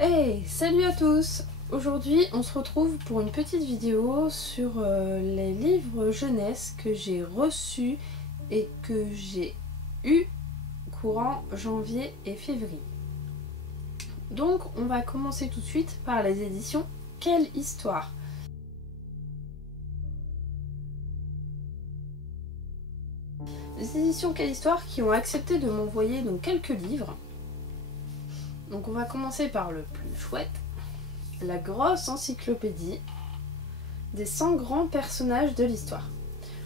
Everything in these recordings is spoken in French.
Hey, salut à tous! Aujourd'hui, on se retrouve pour une petite vidéo sur les livres jeunesse que j'ai reçus et que j'ai eu courant janvier et février. Donc, on va commencer tout de suite par les éditions Quelle Histoire. Les éditions Quelle Histoire qui ont accepté de m'envoyer donc quelques livres. Donc on va commencer par le plus chouette, la grosse encyclopédie des 100 grands personnages de l'histoire.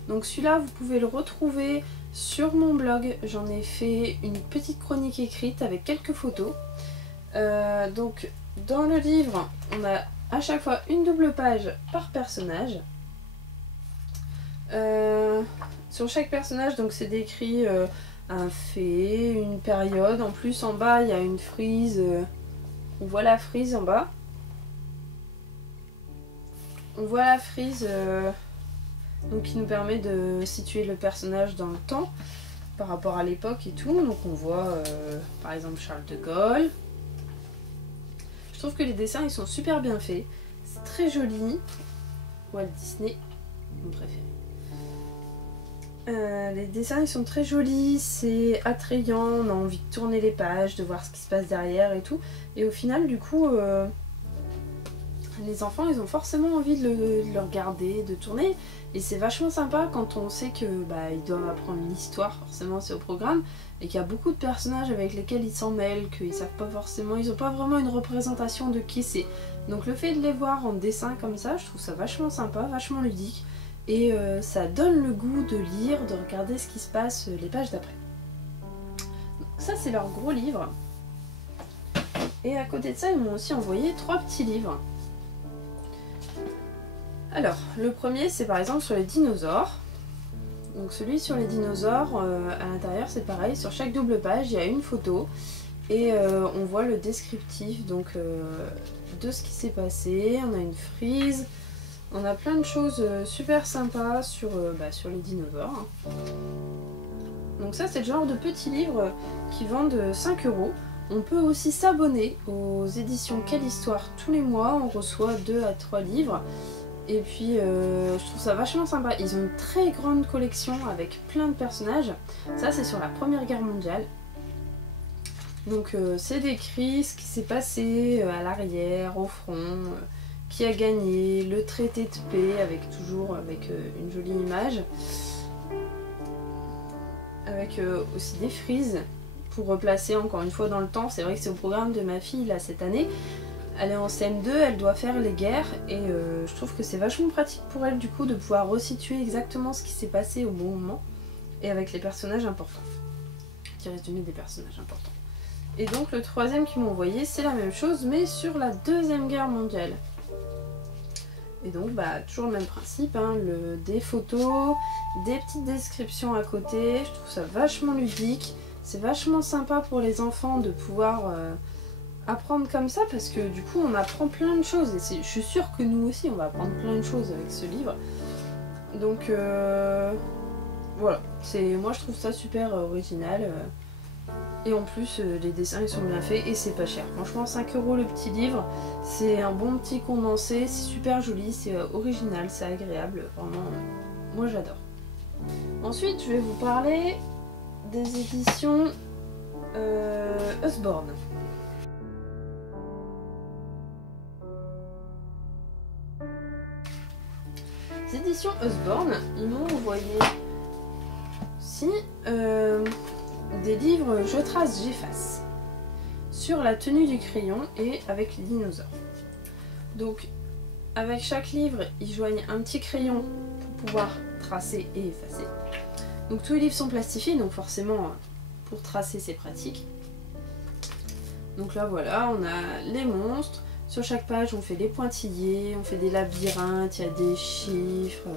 Donc celui-là, vous pouvez le retrouver sur mon blog. J'en ai fait une petite chronique écrite avec quelques photos. Donc dans le livre, on a à chaque fois une double page par personnage. Sur chaque personnage, donc c'est décrit un fait, une période. En plus, en bas, il y a une frise. On voit la frise en bas. On voit la frise donc qui nous permet de situer le personnage dans le temps par rapport à l'époque et tout. Donc on voit par exemple Charles de Gaulle. Je trouve que les dessins ils sont super bien faits. C'est très joli. Walt Disney, mon préféré. Les dessins ils sont très jolis, c'est attrayant, on a envie de tourner les pages, de voir ce qui se passe derrière et tout. Et au final du coup, les enfants ils ont forcément envie de le regarder, de tourner. Et c'est vachement sympa quand on sait que ils doivent apprendre l'histoire, forcément c'est au programme. Et qu'il y a beaucoup de personnages avec lesquels ils s'en mêlent, qu'ils savent pas forcément, ils ont pas vraiment une représentation de qui c'est. Donc le fait de les voir en dessin comme ça, je trouve ça vachement sympa, vachement ludique. Et ça donne le goût de lire, de regarder ce qui se passe les pages d'après. Ça c'est leur gros livre. Et à côté de ça, ils m'ont aussi envoyé 3 petits livres. Alors, le premier c'est par exemple sur les dinosaures. Donc celui sur les dinosaures, à l'intérieur c'est pareil, sur chaque double page il y a une photo. Et on voit le descriptif donc, de ce qui s'est passé. On a une frise. On a plein de choses super sympas sur les dinosaures. Donc ça c'est le genre de petits livres qui vendent 5 €. On peut aussi s'abonner aux éditions Quelle Histoire tous les mois. On reçoit 2 à 3 livres. Et puis je trouve ça vachement sympa. Ils ont une très grande collection avec plein de personnages. Ça c'est sur la Première Guerre mondiale. Donc c'est décrit ce qui s'est passé à l'arrière, au front. Qui a gagné, le traité de paix avec une jolie image, avec aussi des frises pour replacer encore une fois dans le temps. C'est vrai que c'est au programme de ma fille là cette année. Elle est en CM2, elle doit faire les guerres et je trouve que c'est vachement pratique pour elle du coup de pouvoir resituer exactement ce qui s'est passé au bon moment et avec les personnages importants. Petit résumé des personnages importants. Et donc le troisième qu'ils m'ont envoyé c'est la même chose mais sur la Deuxième Guerre mondiale. Et donc toujours le même principe, hein, des photos, des petites descriptions à côté, je trouve ça vachement ludique, c'est vachement sympa pour les enfants de pouvoir apprendre comme ça parce que du coup on apprend plein de choses et je suis sûre que nous aussi on va apprendre plein de choses avec ce livre. Donc voilà, moi je trouve ça super original. Et en plus, les dessins ils sont bien faits et c'est pas cher. Franchement, 5 € le petit livre. C'est un bon petit condensé, c'est super joli, c'est original, c'est agréable. Vraiment, moi j'adore. Ensuite, je vais vous parler des éditions Usborne. Les éditions Usborne, ils m'ont envoyé aussi des livres Je trace, j'efface sur la tenue du crayon et avec les dinosaures. Donc avec chaque livre ils joignent un petit crayon pour pouvoir tracer et effacer. Donc tous les livres sont plastifiés donc forcément pour tracer c'est pratique. Donc là voilà, on a les monstres. Sur chaque page on fait des pointillés, on fait des labyrinthes, il y a des chiffres,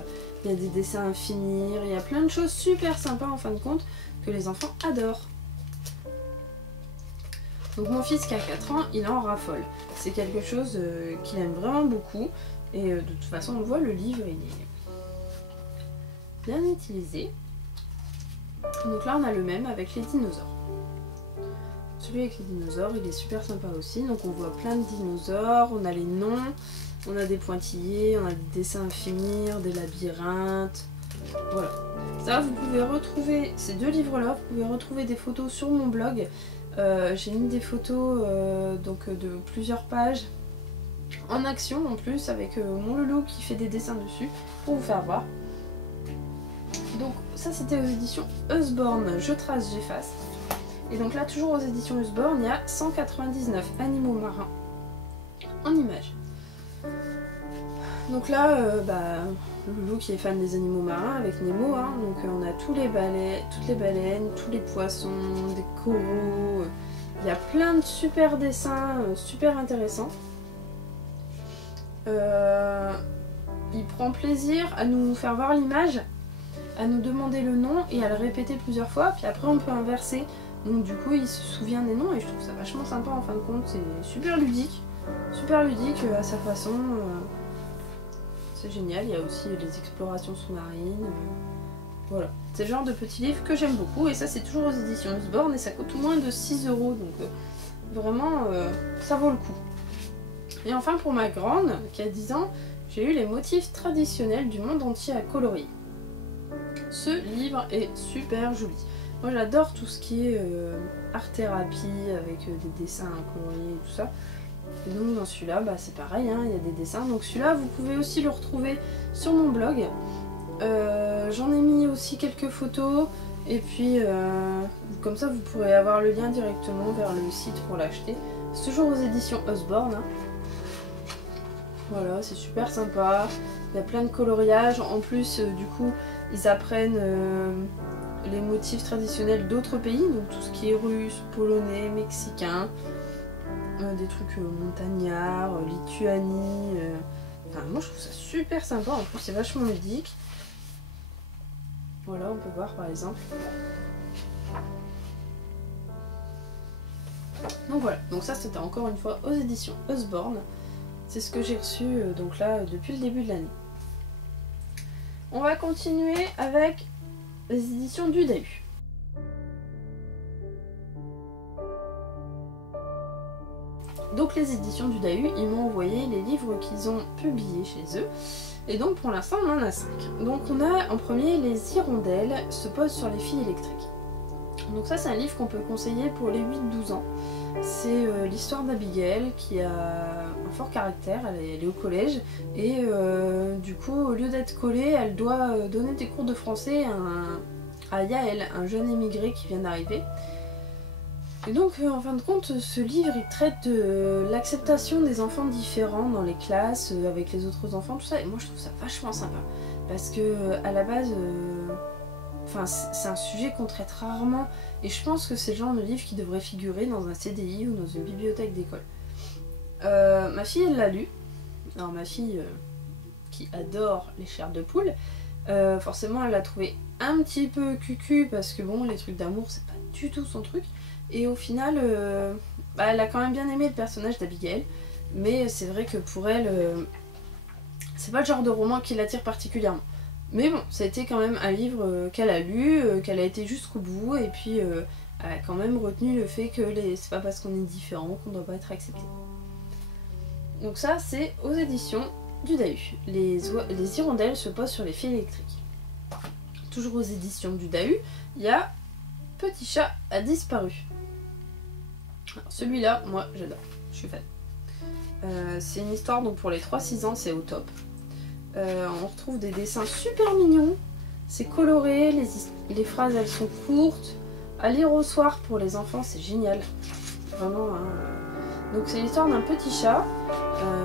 il y a des dessins à finir, il y a plein de choses super sympas en fin de compte que les enfants adorent. Donc mon fils qui a 4 ans, il en raffole. C'est quelque chose qu'il aime vraiment beaucoup. Et de toute façon, on le voit, le livre, il est bien utilisé. Donc là, on a le même avec les dinosaures. Celui avec les dinosaures, il est super sympa aussi. Donc on voit plein de dinosaures, on a les noms, on a des pointillés, on a des dessins à finir, des labyrinthes. Voilà. Ça, vous pouvez retrouver ces deux livres-là, vous pouvez retrouver des photos sur mon blog. J'ai mis des photos donc de plusieurs pages en action en plus avec mon loulou qui fait des dessins dessus pour vous faire voir. Donc ça c'était aux éditions Usborne, Je trace, j'efface. Et donc là toujours aux éditions Usborne, il y a 199 animaux marins en images. Donc là, Loulou qui est fan des animaux marins avec Nemo, hein, donc on a toutes les baleines, tous les poissons, des coraux. Il y a plein de super dessins, super intéressants. Il prend plaisir à nous faire voir l'image, à nous demander le nom et à le répéter plusieurs fois, puis après on peut inverser. Donc du coup il se souvient des noms et je trouve ça vachement sympa en fin de compte, c'est super ludique à sa façon. C'est génial, il y a aussi les explorations sous-marines. Voilà, c'est le genre de petit livre que j'aime beaucoup et ça c'est toujours aux éditions Usborne et ça coûte moins de 6 €, donc vraiment ça vaut le coup. Et enfin pour ma grande qui a 10 ans, j'ai eu les motifs traditionnels du monde entier à colorier. Ce livre est super joli. Moi j'adore tout ce qui est art-thérapie avec des dessins coloriés et tout ça. Et donc dans celui-là, c'est pareil, hein, il y a des dessins. Donc celui-là, vous pouvez aussi le retrouver sur mon blog. J'en ai mis aussi quelques photos. Et puis, comme ça, vous pourrez avoir le lien directement vers le site pour l'acheter. C'est toujours aux éditions Usborne. Hein. Voilà, c'est super sympa. Il y a plein de coloriages. En plus, du coup, ils apprennent les motifs traditionnels d'autres pays. Donc tout ce qui est russe, polonais, mexicain. Des trucs montagnards, Lituanie. Enfin, moi je trouve ça super sympa, en plus c'est vachement ludique. Voilà, on peut voir par exemple. Donc voilà, donc ça c'était encore une fois aux éditions Usborne. C'est ce que j'ai reçu donc là depuis le début de l'année. On va continuer avec les éditions du Dahu. Donc les éditions du Dahu, ils m'ont envoyé les livres qu'ils ont publiés chez eux. Et donc pour l'instant on en a 5. Donc on a en premier Les Hirondelles se posent sur les filles électriques. Donc ça c'est un livre qu'on peut conseiller pour les 8-12 ans. C'est l'histoire d'Abigail qui a un fort caractère, elle est au collège. Et du coup au lieu d'être collée, elle doit donner des cours de français à Yael, un jeune émigré qui vient d'arriver. Et donc en fin de compte, ce livre il traite de l'acceptation des enfants différents dans les classes, avec les autres enfants, tout ça, et moi je trouve ça vachement sympa. Parce que à la base, c'est un sujet qu'on traite rarement, et je pense que c'est le genre de livre qui devrait figurer dans un CDI ou dans une bibliothèque d'école. Ma fille elle l'a lu. Alors ma fille qui adore les chairs de poule, forcément elle l'a trouvé un petit peu cucu parce que bon, les trucs d'amour c'est pas du tout son truc. Et au final, elle a quand même bien aimé le personnage d'Abigail, mais c'est vrai que pour elle, c'est pas le genre de roman qui l'attire particulièrement. Mais bon, ça a été quand même un livre qu'elle a lu, qu'elle a été jusqu'au bout, et puis elle a quand même retenu le fait que c'est pas parce qu'on est différent qu'on doit pas être accepté. Donc ça, c'est aux éditions du Dahu. Les Hirondelles se posent sur les fils électriques. Toujours aux éditions du Dahu, il y a Petit chat a disparu. Celui-là, moi j'adore, je suis fan. C'est une histoire donc pour les 3-6 ans, c'est au top. On retrouve des dessins super mignons, c'est coloré, les phrases elles sont courtes. À lire au soir pour les enfants, c'est génial. Vraiment, hein. Donc c'est l'histoire d'un petit chat.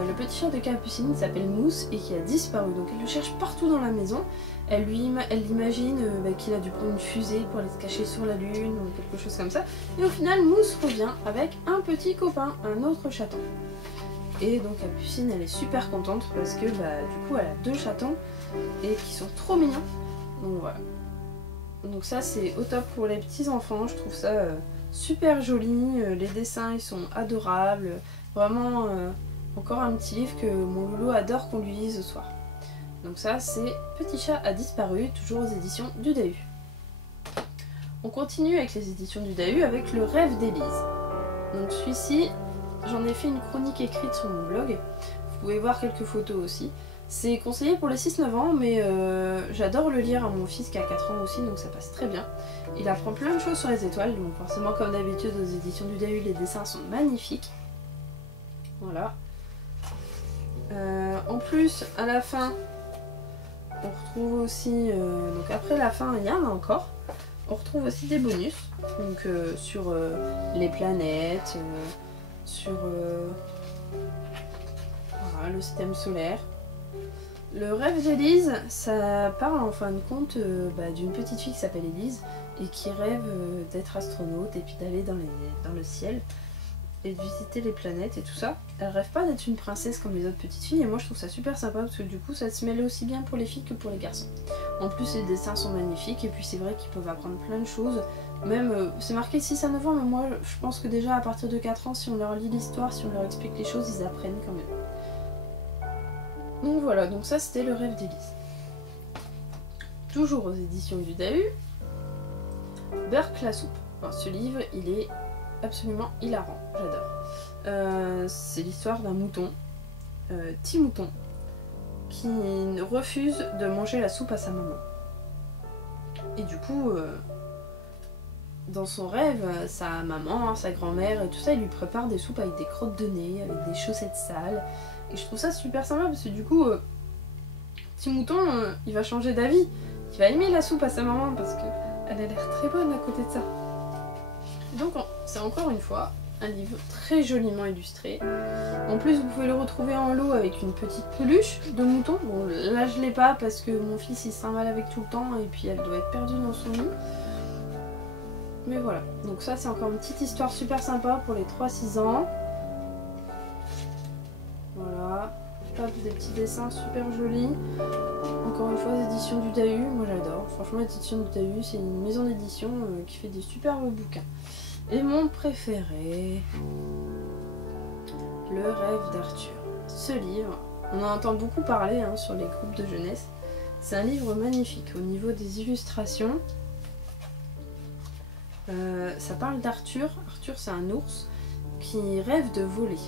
Le petit chat de Capucine s'appelle Mousse et qui a disparu. Donc elle le cherche partout dans la maison. Elle imagine qu'il a dû prendre une fusée pour aller se cacher sur la lune ou quelque chose comme ça. Et au final, Mousse revient avec un petit copain, un autre chaton. Et donc Capucine, elle est super contente parce que du coup, elle a 2 chatons et qui sont trop mignons. Donc voilà. Donc ça, c'est au top pour les petits enfants. Je trouve ça super joli. Les dessins, ils sont adorables. Vraiment, encore un petit livre que mon loulou adore qu'on lui lise ce soir. Donc ça c'est Petit chat a disparu, toujours aux éditions du Dahu. On continue avec les éditions du Dahu avec Le rêve d'Élise. Donc celui-ci, j'en ai fait une chronique écrite sur mon blog. Vous pouvez voir quelques photos aussi. C'est conseillé pour les 6-9 ans, mais j'adore le lire à mon fils qui a 4 ans aussi, donc ça passe très bien. Il apprend plein de choses sur les étoiles, donc forcément comme d'habitude aux éditions du Dahu, les dessins sont magnifiques. Voilà. En plus, à la fin, on retrouve aussi, donc après la fin, il y en a encore. On retrouve aussi des bonus, donc sur les planètes, sur voilà, le système solaire. Le rêve d'Élise, ça parle en fin de compte d'une petite fille qui s'appelle Élise et qui rêve d'être astronaute et puis d'aller dans le ciel et de visiter les planètes et tout ça. Elle rêve pas d'être une princesse comme les autres petites filles et moi je trouve ça super sympa parce que du coup ça se mêle aussi bien pour les filles que pour les garçons. En plus les dessins sont magnifiques et puis c'est vrai qu'ils peuvent apprendre plein de choses. Même, c'est marqué 6 à 9 ans mais moi je pense que déjà à partir de 4 ans si on leur lit l'histoire, si on leur explique les choses, ils apprennent quand même. Donc voilà, donc ça c'était le rêve d'Élise. Toujours aux éditions du Dahu, Burk la soupe. Enfin, ce livre il est absolument hilarant, j'adore. C'est l'histoire d'un mouton, petit mouton, qui refuse de manger la soupe à sa maman. Et du coup, dans son rêve, sa maman, sa grand-mère et tout ça, ils lui préparent des soupes avec des crottes de nez, avec des chaussettes sales. Et je trouve ça super sympa parce que du coup, petit mouton, il va changer d'avis. Il va aimer la soupe à sa maman parce qu'elle a l'air très bonne à côté de ça. Donc c'est encore une fois un livre très joliment illustré. En plus vous pouvez le retrouver en lot avec une petite peluche de mouton. Bon là je l'ai pas parce que mon fils il se trimballe avec tout le temps et puis elle doit être perdue dans son lit. Mais voilà, donc ça c'est encore une petite histoire super sympa pour les 3-6 ans. Voilà, des petits dessins super jolis. Encore une fois, les éditions du Dahu, moi j'adore. Franchement, les éditions du Dahu, c'est une maison d'édition qui fait des superbes bouquins. Et mon préféré, Le rêve d'Arthur. Ce livre, on en entend beaucoup parler sur les groupes de jeunesse. C'est un livre magnifique au niveau des illustrations. Ça parle d'Arthur. Arthur, c'est un ours qui rêve de voler.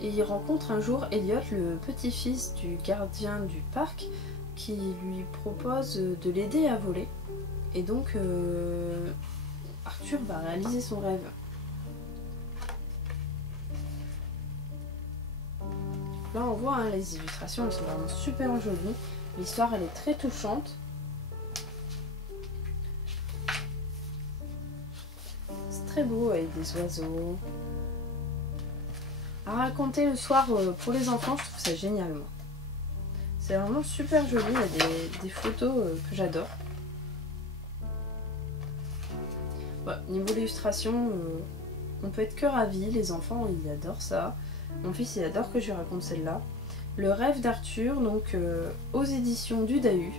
Et il rencontre un jour Elliot, le petit-fils du gardien du parc, qui lui propose de l'aider à voler. Et donc, Arthur va réaliser son rêve. Là, on voit les illustrations, elles sont vraiment super jolies. L'histoire, elle est très touchante. C'est très beau avec des oiseaux. À raconter le soir pour les enfants, je trouve ça génial moi. C'est vraiment super joli, il y a des photos que j'adore. Ouais, niveau illustration, on peut être que ravis, les enfants ils adorent ça. Mon fils il adore que je lui raconte celle-là. Le rêve d'Arthur, donc aux éditions du Dahu.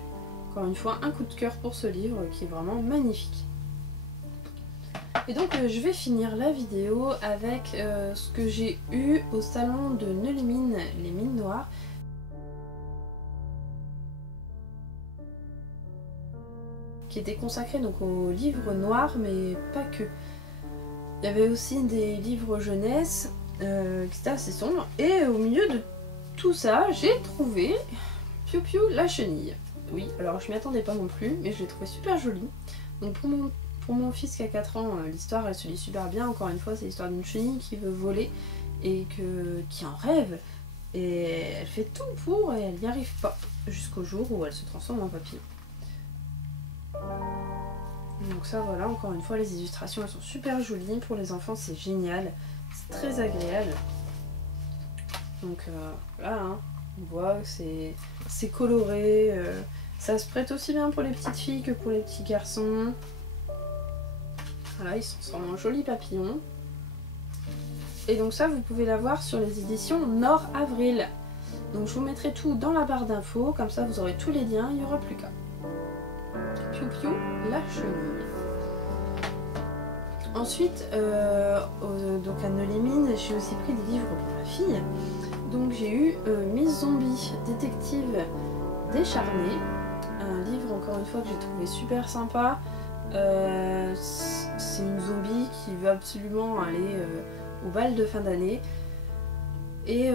Encore une fois, un coup de cœur pour ce livre qui est vraiment magnifique. Et donc je vais finir la vidéo avec ce que j'ai eu au salon de Neuilly-Mines, les mines noires. Qui était consacré donc aux livres noirs, mais pas que. Il y avait aussi des livres jeunesse, qui étaient assez sombres. Et au milieu de tout ça, j'ai trouvé Piou Piou la chenille. Oui, alors je m'y attendais pas non plus, mais je l'ai trouvé super jolie. Donc pour mon fils qui a 4 ans, l'histoire elle se lit super bien. Encore une fois, c'est l'histoire d'une chenille qui veut voler et qui en rêve. Et elle fait tout pour et elle n'y arrive pas. Jusqu'au jour où elle se transforme en papillon. Donc ça voilà, encore une fois les illustrations elles sont super jolies. Pour les enfants c'est génial. C'est très agréable. Donc là, on voit que c'est coloré. Ça se prête aussi bien pour les petites filles que pour les petits garçons. Voilà, ils sont vraiment jolis papillons. Et donc ça, vous pouvez l'avoir sur les éditions Nord Avril. Donc je vous mettrai tout dans la barre d'infos, comme ça vous aurez tous les liens, il n'y aura plus qu'à. Piou Piou, la chenille. Ensuite, donc à Neuilly-Mines, j'ai aussi pris des livres pour ma fille. Donc j'ai eu Miss Zombie, détective décharnée. Un livre encore une fois que j'ai trouvé super sympa. C'est une zombie qui veut absolument aller au bal de fin d'année. Et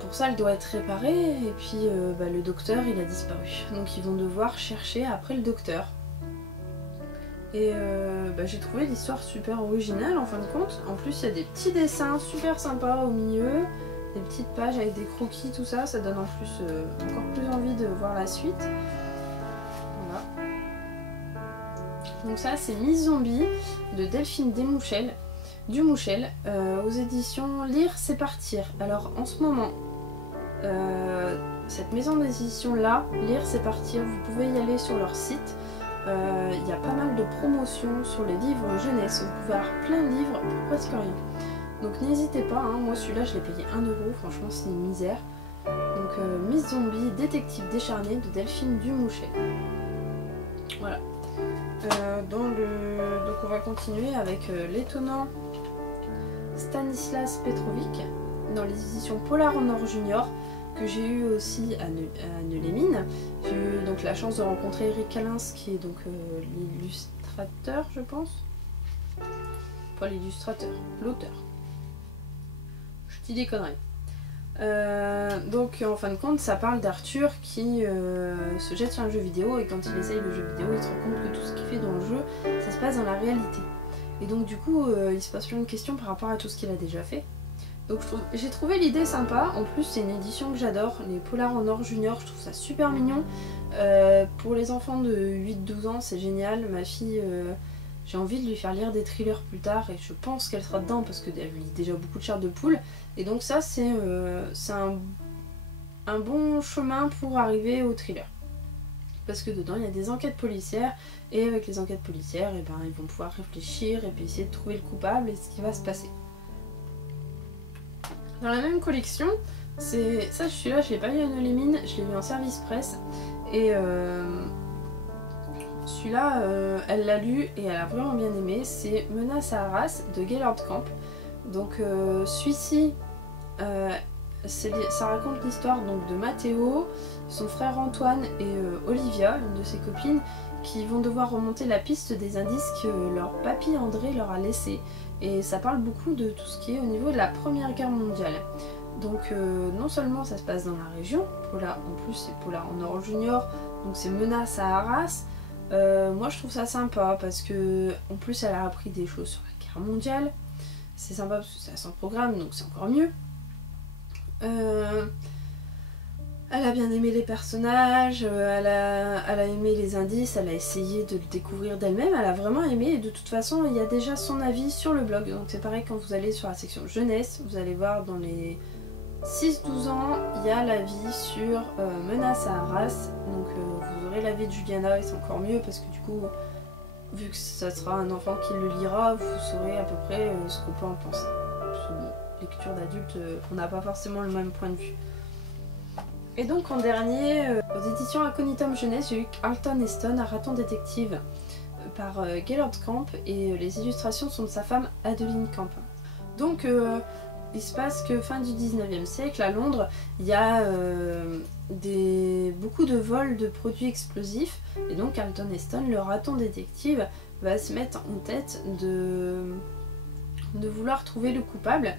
pour ça elle doit être réparée et puis le docteur il a disparu. Donc ils vont devoir chercher après le docteur. Et j'ai trouvé l'histoire super originale en fin de compte. En plus il y a des petits dessins super sympas au milieu, des petites pages avec des croquis, tout ça, ça donne en plus encore plus envie de voir la suite. Voilà. Donc ça c'est Miss Zombie de Delphine Dumouchel aux éditions Lire c'est partir. Alors en ce moment, cette maison d'édition là, Lire c'est partir, vous pouvez y aller sur leur site. Il y a pas mal de promotions sur les livres jeunesse, vous pouvez avoir plein de livres pour presque rien. Donc n'hésitez pas, hein. Moi celui-là je l'ai payé 1 €, franchement c'est une misère. Donc Miss Zombie, détective décharnée de Delphine Dumouchel. Voilà. Donc on va continuer avec l'étonnant Stanislas Petrovic dans les éditions Polar en Or Junior, que j'ai eu aussi à Neulémine. J'ai eu donc la chance de rencontrer Eric Calins qui est donc l'illustrateur, je pense. Pas l'illustrateur, l'auteur. Je dis des conneries. Donc en fin de compte ça parle d'Arthur qui se jette sur un jeu vidéo, et quand il essaye le jeu vidéo il se rend compte que tout ce qu'il fait dans le jeu ça se passe dans la réalité. Et donc du coup il se pose plein de questions par rapport à tout ce qu'il a déjà fait. Donc j'ai trouvé l'idée sympa. En plus c'est une édition que j'adore, les Polar en Or Junior, je trouve ça super mignon. Pour les enfants de 8-12 ans c'est génial. Ma fille, j'ai envie de lui faire lire des thrillers plus tard et je pense qu'elle sera dedans parce qu'elle lit déjà beaucoup de Chair de poule. Et donc ça c'est un bon chemin pour arriver au thriller. Parce que dedans il y a des enquêtes policières, et avec les enquêtes policières ils vont pouvoir réfléchir et puis essayer de trouver le coupable et ce qui va se passer. Dans la même collection, c'est ça, celui-là je l'ai pas lu à Neulémine, je l'ai lu en service presse, et celui-là elle l'a lu et elle a vraiment bien aimé. C'est Menace à Arras de Gaylord Camp. Donc celui-ci ça raconte l'histoire donc de Mathéo, son frère Antoine et Olivia, une de ses copines, qui vont devoir remonter la piste des indices que leur papy André leur a laissés. Et ça parle beaucoup de tout ce qui est au niveau de la Première Guerre mondiale. Donc non seulement ça se passe dans la région, en plus c'est Polar en Or Junior, donc c'est Menace à Arras. Moi je trouve ça sympa parce que en plus elle a appris des choses sur la guerre mondiale. C'est sympa parce que c'est à son programme, donc c'est encore mieux. Elle a bien aimé les personnages, elle a aimé les indices, elle a essayé de le découvrir d'elle-même, elle a vraiment aimé, et de toute façon il y a déjà son avis sur le blog. Donc c'est pareil, quand vous allez sur la section jeunesse, vous allez voir dans les 6-12 ans, il y a l'avis sur Menace à Arras. Donc vous aurez l'avis de Juliana et c'est encore mieux parce que du coup, vu que ça sera un enfant qui le lira, vous saurez à peu près ce qu'on peut en penser. Parce que bon, lecture d'adulte, on n'a pas forcément le même point de vue. Et donc en dernier, aux éditions Aconitum Jeunesse, j'ai eu Carlton Heston, un raton détective par Gaylord Camp, et les illustrations sont de sa femme Adeline Camp. Donc il se passe que fin du 19e siècle à Londres, il y a beaucoup de vols de produits explosifs, et donc Carlton Heston, le raton détective, va se mettre en tête de vouloir trouver le coupable.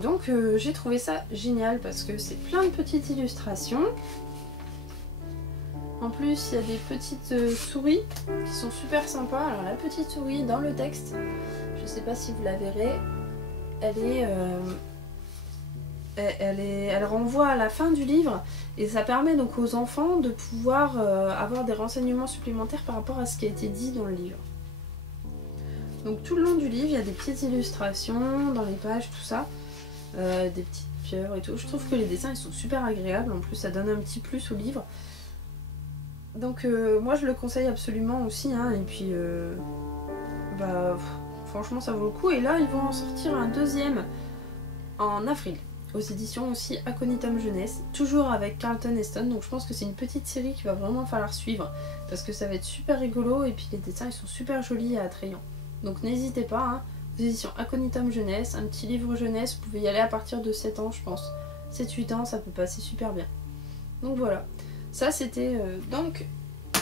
Donc j'ai trouvé ça génial parce que c'est plein de petites illustrations. En plus il y a des petites souris qui sont super sympas. Alors la petite souris dans le texte, je sais pas si vous la verrez, elle renvoie à la fin du livre, et ça permet donc aux enfants de pouvoir avoir des renseignements supplémentaires par rapport à ce qui a été dit dans le livre. Donc tout le long du livre il y a des petites illustrations dans les pages, tout ça. Des petites pieuvres et tout. Je trouve que les dessins ils sont super agréables, en plus ça donne un petit plus au livre. Donc moi je le conseille absolument aussi, hein. Et puis franchement ça vaut le coup. Et là ils vont en sortir un deuxième en avril, aux éditions aussi Aconitum Jeunesse, toujours avec Carlton Heston. Donc je pense que c'est une petite série qu'il va vraiment falloir suivre parce que ça va être super rigolo, et puis les dessins ils sont super jolis et attrayants. Donc n'hésitez pas, hein. Aux éditions Aconitum Jeunesse, un petit livre jeunesse, vous pouvez y aller à partir de 7 ans je pense. 7-8 ans ça peut passer super bien. Donc voilà, ça c'était donc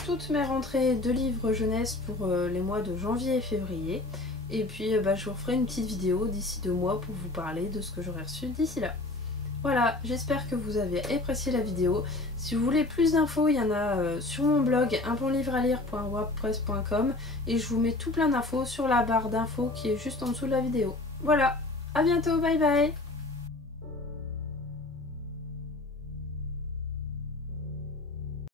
toutes mes rentrées de livres jeunesse pour les mois de janvier et février. Et puis je vous referai une petite vidéo d'ici 2 mois pour vous parler de ce que j'aurai reçu d'ici là. Voilà, j'espère que vous avez apprécié la vidéo. Si vous voulez plus d'infos, il y en a sur mon blog unbonlivrealire.wordpress.com et je vous mets tout plein d'infos sur la barre d'infos qui est juste en dessous de la vidéo. Voilà, à bientôt, bye bye!